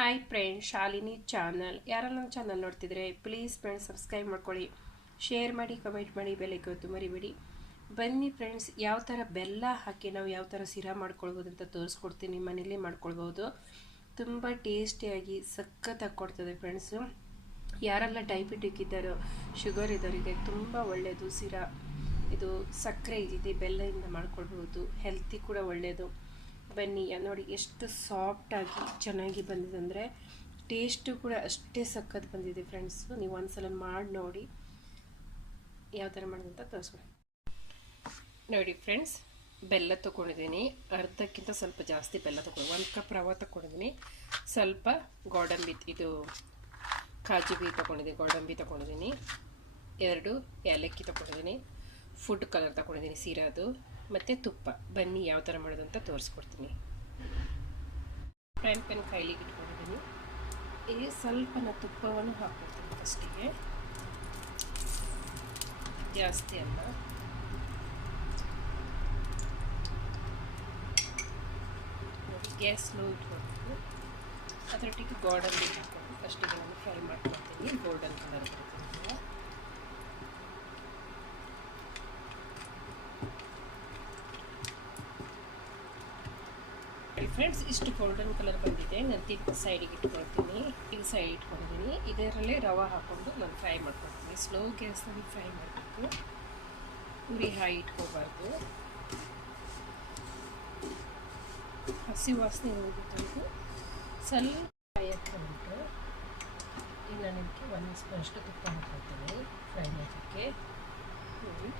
Hi friend Shalini channel ಯಾರೆಲ್ಲ ನನ್ನ channel ನೋಡ್ತಿದ್ರೆ ಪ್ಲೀಸ್ ಫ್ರೆಂಡ್ಸ್ ಸಬ್ಸ್ಕ್ರೈಬ್ ಮಾಡ್ಕೊಳ್ಳಿ. ಶೇರ್ ಮಾಡಿ ಕಮೆಂಟ್ ಮಾಡಿ ಬೆಲೆಗೆ ಗೊತ್ತು ಮರಿಬೇಡಿ. ಬನ್ನಿ ಫ್ರೆಂಡ್ಸ್ ಯಾವ ಥರ ಬೆಲ್ಲ ಹಾಕಿ ನಾವು ಯಾವ ಥರ ಸಿರಾ ಮಾಡ್ಕೊಳ್ಬೋದು ಅಂತ ತೋರಿಸ್ಕೊಡ್ತೀನಿ, ಮನೇಲಿ ಮಾಡ್ಕೊಳ್ಬೋದು. ತುಂಬ ಟೇಸ್ಟಿಯಾಗಿ ಸಖತ್ತಾಗಿ ಕೊಡ್ತದೆ ಫ್ರೆಂಡ್ಸು ಯಾರೆಲ್ಲ ಡಯಾಬಿಟಿಕ್ ಇದ್ದಾರೋ ಶುಗರ್ ಇದ್ದವರಿಗೆ ತುಂಬ ಒಳ್ಳೆಯದು ಸಿರಾ. ಇದು ಸಕ್ಕರೆ ಇದಿದೆ ಬೆಲ್ಲದಿಂದ ಮಾಡ್ಕೊಳ್ಬೋದು. ಹೆಲ್ತಿ ಕೂಡ ಒಳ್ಳೆಯದು ಬನ್ನಿ ನೋಡಿ, ಎಷ್ಟು ಸಾಫ್ಟಾಗಿ ಚೆನ್ನಾಗಿ ಬಂದಿದೆ ಅಂದರೆ ಟೇಸ್ಟು ಕೂಡ ಅಷ್ಟೇ ಸಖತ್ ಬಂದಿದೆ ಫ್ರೆಂಡ್ಸು ನೀವು ಒಂದ್ಸಲ ಮಾಡಿ ನೋಡಿ, ಯಾವ ಥರ ಮಾಡೋದಂತ ತೋರಿಸ್ಬೋದು ನೋಡಿ ಫ್ರೆಂಡ್ಸ್ ಬೆಲ್ಲ ತೊಗೊಂಡಿದ್ದೀನಿ. ಅರ್ಧಕ್ಕಿಂತ ಸ್ವಲ್ಪ ಜಾಸ್ತಿ ಬೆಲ್ಲ ತೊಗೊಂಡು, ಒಂದು ಕಪ್ ರವ ತೊಗೊಂಡಿದ್ದೀನಿ. ಸ್ವಲ್ಪ ಗೋಡಂಬಿ, ಇದು ಕಾಜು ಬಿ ತೊಗೊಂಡಿದ್ದೀನಿ, ಗೋಡಂಬಿ ತೊಗೊಂಡಿದ್ದೀನಿ. ಎರಡು ಏಲಕ್ಕಿ ತೊಗೊಂಡಿದ್ದೀನಿ. ಫುಡ್ ಕಲರ್ ತಗೊಂಡಿದ್ದೀನಿ ಸೀರಾ ಅದು. ಮತ್ತು ತುಪ್ಪ. ಬನ್ನಿ ಯಾವ ಥರ ಮಾಡೋದು ಅಂತ ತೋರಿಸ್ಕೊಡ್ತೀನಿ. ಫ್ರೈನ್ ಪ್ಯಾನ್ ಕೈಲಿಗೆ ಇಟ್ಕೊಂಡಿದ್ದೀನಿ. ಇಲ್ಲಿ ಸ್ವಲ್ಪ ನಾನು ತುಪ್ಪವನ್ನು ಹಾಕ್ಕೊಡ್ತೀನಿ ಫಸ್ಟಿಗೆ. ಜಾಸ್ತಿ ಅಲ್ಲ. ಗ್ಯಾಸ್ ಸ್ಲೋ ಇಟ್ಕೊಳ್ಬೇಕು. ಅದರೊಟ್ಟಿಗೆ ಗೋಲ್ಡನ್ ಹಾಕ್ಕೊಂಡು ಫಸ್ಟಿಗೆ ನಾನು ಫ್ರೈ ಮಾಡ್ಕೊಡ್ತೀನಿ. ಗೋಲ್ಡನ್ ಕಲರ್ ಬರುತ್ತೆ. ಫ್ರೆಂಡ್ಸ್, ಇಷ್ಟು ಗೋಲ್ಡನ್ ಕಲರ್ ಬಂದಿದೆ. ನಾನು ತಿಪ್ಪು ಸೈಡಿಗೆ ಇಟ್ಕೊಳ್ತೀನಿ. ಇದು ಸೈಡ್ ಇಟ್ಕೊಂಡಿದ್ದೀನಿ. ಇದರಲ್ಲಿ ರವೆ ಹಾಕ್ಕೊಂಡು ನಾನು ಫ್ರೈ ಮಾಡ್ಕೊಳ್ತೀನಿ. ಸ್ಲೋ ಗ್ಯಾಸಲ್ಲಿ ಫ್ರೈ ಮಾಡಬೇಕು ಉರಿ ಹಾಯಿ ಇಟ್ಕೋಬಾರ್ದು. ಹಸಿ ವಾಸನೆ ಹೋಗುತ್ತಂದು ಸ್ವಲ್ಪ ಫ್ರೈ ಹಾಕ್ಕೊಂಡ್ಬಿಟ್ಟು ಈಗ ನಾನು ಇದಕ್ಕೆ ಒಂದು ಸ್ಪೂನ್ ಅಷ್ಟು ತುಪ್ಪ ಹಾಕ್ಕೊಳ್ತೀನಿ. ಫ್ರೈ ಮಾಡೋದಕ್ಕೆ ನೋಡಿ.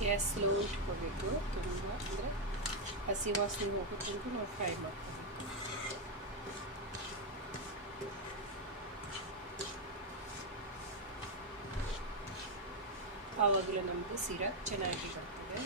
ಗ್ಯಾಸ್ ಸ್ಲೋ ಇಟ್ಕೋಬೇಕು ತುಂಬ, ಅಂದರೆ ಹಸಿ ವಾಸನೆ ಹೋಗೋದ್ರಿಂದ ನಾವು ಫ್ರೈ ಮಾಡ್ಕೋಬೇಕು. ಆವಾಗಲೂ ನಮ್ಮದು ಸೀರಾ ಚೆನ್ನಾಗಿ ಬರ್ತದೆ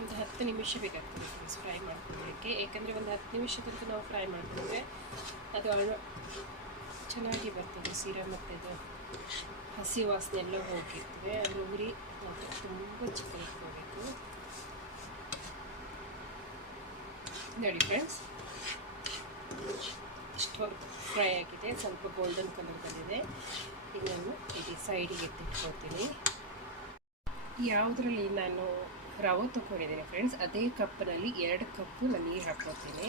ಒಂದು ಹತ್ತು ನಿಮಿಷ ಬೇಕಾಗ್ತದೆ ಫ್ರೆಂಡ್ಸ್ ಫ್ರೈ ಮಾಡ್ಕೊಳ್ಳೋಕ್ಕೆ ಏಕೆಂದರೆ ಒಂದು ಹತ್ತು ನಿಮಿಷ ತನಕ ನಾವು ಫ್ರೈ ಮಾಡಿಕೊಂಡ್ರೆ ಅದು ಅಳ ಚೆನ್ನಾಗಿ ಬರ್ತದೆ. ಸೀರಾ ಮತ್ತು ಇದು ಹಸಿ ವಾಸನೆ ಎಲ್ಲ ಹೋಗಿರ್ತದೆ. ಅದು ಉರಿ ಮತ್ತು ತುಂಬ ಚಿಕನ್ ಇಟ್ಕೋಬೇಕು ನೋಡಿ ಫ್ರೆಂಡ್ಸ್ ಫ್ರೈ ಆಗಿದೆ. ಸ್ವಲ್ಪ ಗೋಲ್ಡನ್ ಕಲರ್ ಬಂದಿದೆ. ಈಗ ನಾನು ಇದು ಸೈಡಿಗೆ ಎತ್ತಿಟ್ಕೊಳ್ತೀನಿ. ಯಾವುದರಲ್ಲಿ ನಾನು ರವೆ ತೊಗೊಂಡಿದ್ದೀನಿ ಫ್ರೆಂಡ್ಸ್. ಅದೇ ಕಪ್ನಲ್ಲಿ ಎರಡು ಕಪ್ಪು ನಾನು ನೀರು ಹಾಕ್ಕೊತೀನಿ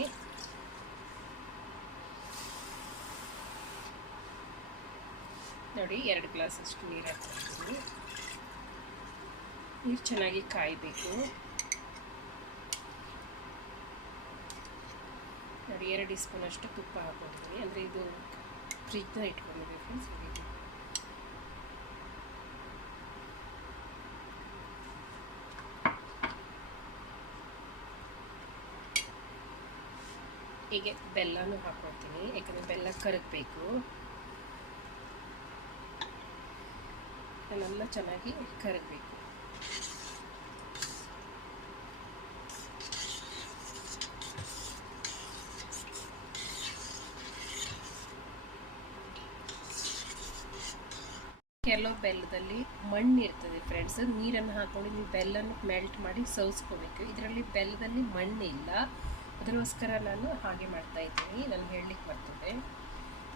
ನೋಡಿ, ಎರಡು ಗ್ಲಾಸ್ ಅಷ್ಟು ನೀರು ಹಾಕ್ಕೊತೀನಿ ನೀರು ಚೆನ್ನಾಗಿ ಕಾಯಬೇಕು. ನೋಡಿ, ಎರಡು ಸ್ಪೂನ್ ಅಷ್ಟು ತುಪ್ಪ ಹಾಕ್ಕೊಡ್ತೀನಿ ಅಂದರೆ ಇದು ಫ್ರಿಜ್ನ ಇಟ್ಕೊಂಡಿದ್ದೀನಿ ಫ್ರೆಂಡ್ಸ್. ಹೀಗೆ ಬೆಲ್ಲನೂ ಹಾಕ್ಕೊಳ್ತೀನಿ ಯಾಕಂದರೆ ಬೆಲ್ಲ ಕರಗಬೇಕು. ಎಲ್ಲ ಚೆನ್ನಾಗಿ ಕರಗಬೇಕು. ಕೆಲವು ಬೆಲ್ಲದಲ್ಲಿ ಮಣ್ಣು ಇರ್ತದೆ ಫ್ರೆಂಡ್ಸ್ ನೀರನ್ನು ಹಾಕೊಂಡು ನೀವು ಬೆಲ್ಲನ್ನು ಮೆಲ್ಟ್ ಮಾಡಿ ಸೌಸ್ಕೋಬೇಕು ಇದರಲ್ಲಿ ಬೆಲ್ಲದಲ್ಲಿ ಮಣ್ಣಿಲ್ಲ ಅದಕ್ಕೋಸ್ಕರ ನಾನು ಹಾಗೆ ಮಾಡ್ತಾ ಇದ್ದೀನಿ. ನಾನು ಹೇಳಲಿಕ್ಕೆ ಬರ್ತದೆ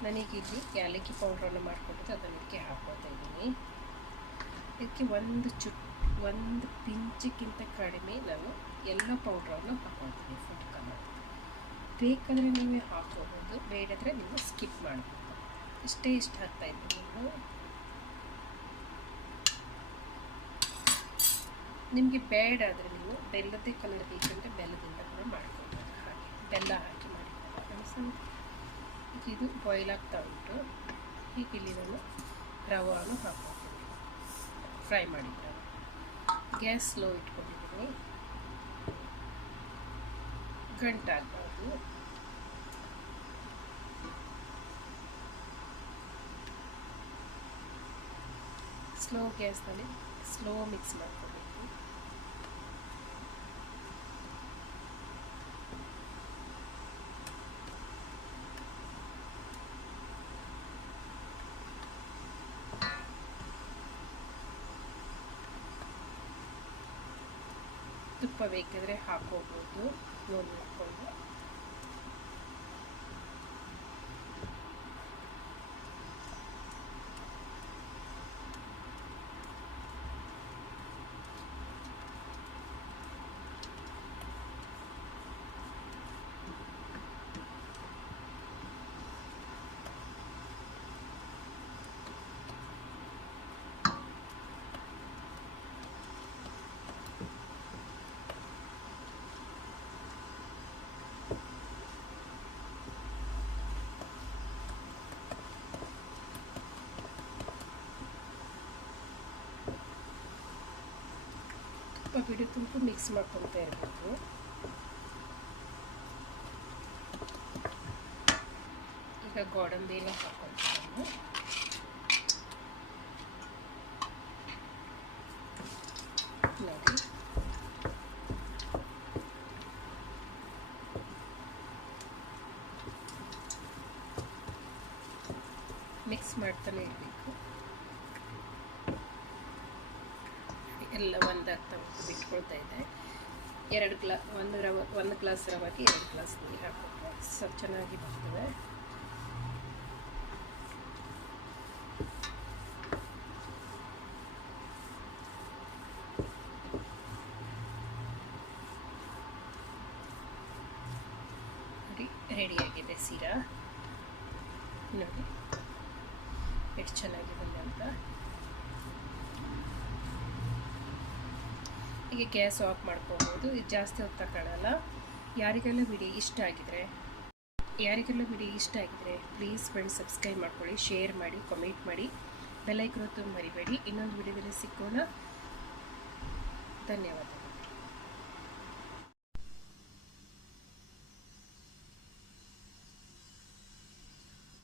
ನನಗೆ ಇಲ್ಲಿ ಏಲಕ್ಕಿ ಪೌಡ್ರನ್ನು ಮಾಡಿಕೊಟ್ಟಿದ್ದು ಅದನ್ನು ಇದಕ್ಕೆ ಹಾಕ್ಕೊಳ್ತಾ ಇದ್ದೀನಿ. ಇದಕ್ಕೆ ಒಂದು ಚು, ಒಂದು ಪಿಂಚಕ್ಕಿಂತ ಕಡಿಮೆ ನಾನು ಎಲ್ಲ ಪೌಡ್ರನ್ನು ಹಾಕ್ಕೊಳ್ತೀನಿ ಫುಡ್ ಕಲರ್ ಬೇಕಂದರೆ ನೀವೇ ಹಾಕ್ಕೋಬೋದು ಬೇಡದ್ರೆ ನೀವು ಸ್ಕಿಪ್ ಮಾಡ್ಬೋದು. ಇಷ್ಟೇ ಇಷ್ಟ ಹಾಕ್ತಾ ಇದ್ದೀನಿ ನೀವು ನಿಮಗೆ ಬೇಡ ಆದರೆ ನೀವು ಬೆಲ್ಲದೇ ಕಲರ್ ಬೇಕಂದರೆ ಬೆಲ್ಲದಿಂದ ಕೂಡ ಹಾಗೆ ಬೆಲ್ಲ ಹಾಕಿ ಮಾಡಿದ್ದಾರೆ ಈಗ ಇದು ಬಾಯ್ಲ್ ಆಗ್ತಾ ಉಂಟು. ಹೀಗೆ ಇಲ್ಲಿ ನಾನು ರವಾನು ಹಾಕ್ಕೊಳ್ತೀನಿ ಫ್ರೈ ಮಾಡಿದ್ರೆ ಗ್ಯಾಸ್ ಸ್ಲೋ ಇಟ್ಕೊಂಡಿದ್ದೀನಿ ಗಂಟಾಗಬಾರ್ದು ಸ್ಲೋ ಗ್ಯಾಸ್ನಲ್ಲಿ ಸ್ಲೋ ಮಿಕ್ಸ್ ಮಾಡ್ಕೊಬೇಕು ತುಪ್ಪ ಬೇಕಿದ್ರೆ ಹಾಕೋಬೋದು ನೋಡಿ ನೋಡಿಕೊಂಡು. ತುಪ್ಪ ಬಿಡಿ ತುಂಬ ಮಿಕ್ಸ್ ಮಾಡ್ಕೊತಾ ಇರಬೇಕು. ಈಗ ಗೋಡಂಬಿ ಎಲ್ಲ ಹಾಕೊಳ್ತೀನಿ. ನೋಡಿ. ಮಿಕ್ಸ್ ಮಾಡ್ತಾನೆ ಇರಬೇಕು ಎಲ್ಲ ಒಂದಾಗ್ತಾ ಬಿಟ್ಕೊಳ್ತಾ ಇದೆ ಎರಡು ಗ್ಲಾ ಒಂದು ರವ, ಒಂದು ಗ್ಲಾಸ್ ರವಾಗಿ ಎರಡು ಗ್ಲಾಸ್ ನೀರು ಹಾಕಿದ್ರೆ ಸ್ವಲ್ಪ ಚೆನ್ನಾಗಿ ಬರ್ತದೆ. ರೆಡಿಯಾಗಿದೆ ಸೀರಾ. ನೋಡಿ, ಎಷ್ಟು ಚೆನ್ನಾಗಿ ಬಂದೆ ಅಂತ. ಈಗ ಗ್ಯಾಸ್ ಆಫ್ ಮಾಡ್ಕೋಬೋದು. ಇದು ಜಾಸ್ತಿ ಹೊತ್ತು ತಗೊಳ್ಳಲ್ಲ ಯಾರಿಗೆಲ್ಲ ವಿಡಿಯೋ ಇಷ್ಟ ಆಗಿದರೆ, ಯಾರಿಗೆಲ್ಲ ವಿಡಿಯೋ ಇಷ್ಟ ಆಗಿದರೆ ಪ್ಲೀಸ್ ಫ್ರೆಂಡ್ಸ್ ಸಬ್ಸ್ಕ್ರೈಬ್ ಮಾಡ್ಕೊಳ್ಳಿ ಶೇರ್ ಮಾಡಿ ಕಮೆಂಟ್ ಮಾಡಿ. ಬೆಲ್ಲೈಕ್ರೋತು ಮರಿಬೇಡಿ. ಇನ್ನೊಂದು ವಿಡಿಯೋದಲ್ಲಿ ಸಿಕ್ಕೋಣ. ಧನ್ಯವಾದ